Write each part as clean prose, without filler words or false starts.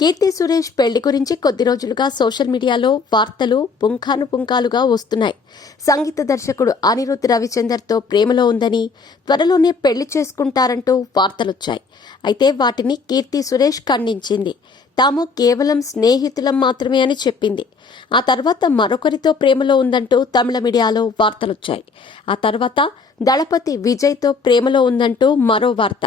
కీర్తి సురేష్ పెళ్లి గురించి కొద్ది రోజులుగా సోషల్ మీడియాలో వార్తలు పుంఖానుపుంఖాలుగా వస్తున్నాయి. సంగీత దర్శకుడు అనిరుద్ రవిచందర్తో ప్రేమలో ఉందని, త్వరలోనే పెళ్లి చేసుకుంటారంటూ వార్తలొచ్చాయి. అయితే వాటిని కీర్తి సురేష్ ఖండించింది. తాము కేవలం స్నేహితులం మాత్రమే అని చెప్పింది. ఆ తర్వాత మరొకరితో ప్రేమలో ఉందంటూ తమిళ మీడియాలో వార్తలొచ్చాయి. ఆ తర్వాత దళపతి విజయ్తో ప్రేమలో ఉందంటూ మరో వార్త.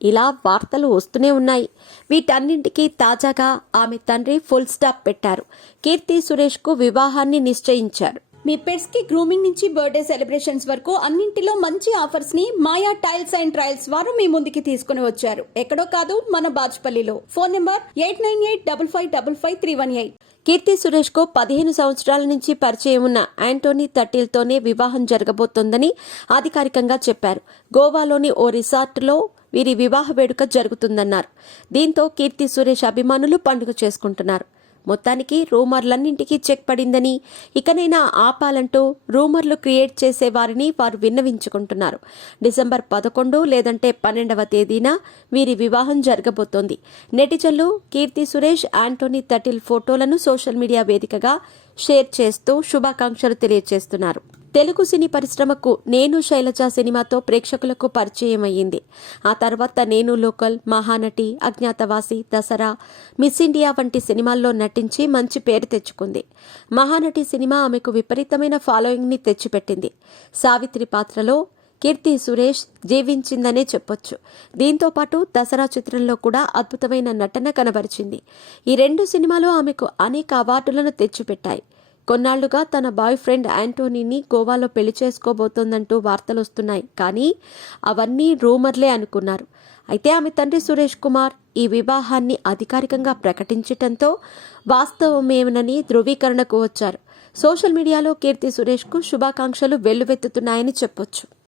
ఇలా వార్తలు వస్తూనే ఉన్నాయి. వీటన్నింటికీ తాజాగా ఆమె తండ్రి ఫుల్ స్టాప్ పెట్టారు. కీర్తి సురేష్ కు వివాహాన్ని నిశ్చయించారు. మీ పెట్స్ కి గ్రూమింగ్ నుంచి బర్త్డే సెలబ్రేషన్స్ వరకు అన్నింటిలో మంచి ఆఫర్స్ ని మాయా టైల్స్ అండ్ ట్రయల్స్ వారు మీ ముందుకి తీసుకుని వచ్చారు. ఎక్కడో కాదు, మన బాజ్పల్లిలో. Phone number 8985555318. కీర్తి సురేష్ కు 15 సంవత్సరాల నుంచి పరిచయం ఉన్న యాంటోనీ తటిల్తోనే వివాహం జరగబోతోందని అధికారికంగా చెప్పారు. గోవాలోని ఓ రిసార్ట్లో వీరి వివాహ వేడుక జరుగుతుందన్నారు. దీంతో కీర్తి సురేష్ అభిమానులు పండుగ చేసుకుంటున్నారు. మొత్తానికి రూమర్లన్నింటికీ చెక్ పడిందని, ఇకనైనా ఆపాలంటూ రూమర్లు క్రియేట్ చేసే వారిని వారు విన్నవించుకుంటున్నారు. డిసెంబర్ 11 లేదంటే 12వ తేదీన వీరి వివాహం జరగబోతోంది. నెటిజన్లు కీర్తి సురేష్, యాంటోనీ తటిల్ ఫోటోలను సోషల్ మీడియా వేదికగా షేర్ చేస్తూ శుభాకాంక్షలు తెలియజేస్తున్నారు. తెలుగు సినీ పరిశ్రమకు నేను శైలజ సినిమాతో ప్రేక్షకులకు పరిచయం అయ్యింది. ఆ తర్వాత నేను local, Mahanati, Agnyaathavaasi, Dasara, miss India వంటి సినిమాల్లో నటించి మంచి పేరు తెచ్చుకుంది. మహానటి సినిమా ఆమెకు విపరీతమైన ఫాలోయింగ్ని తెచ్చిపెట్టింది. సావిత్రి పాత్రలో కీర్తి సురేష్ జీవించిందనే చెప్పొచ్చు. దీంతో పాటు దసరా చిత్రంలో కూడా అద్భుతమైన నటన కనబరిచింది. ఈ 2 సినిమాలు ఆమెకు అనేక అవార్డులను తెచ్చిపెట్టాయి. కొన్నాళ్లుగా తన బాయ్ ఫ్రెండ్ యాంటోనీని గోవాలో పెళ్లి చేసుకోబోతోందంటూ వార్తలొస్తున్నాయి. కానీ అవన్నీ రూమర్లే అనుకున్నారు. అయితే ఆమె తండ్రి సురేష్ కుమార్ ఈ వివాహాన్ని అధికారికంగా ప్రకటించటంతో వాస్తవమేనని ధృవీకరణకు వచ్చారు. సోషల్ మీడియాలో కీర్తి సురేష్కు శుభాకాంక్షలు వెల్లువెత్తుతున్నాయని చెప్పొచ్చు.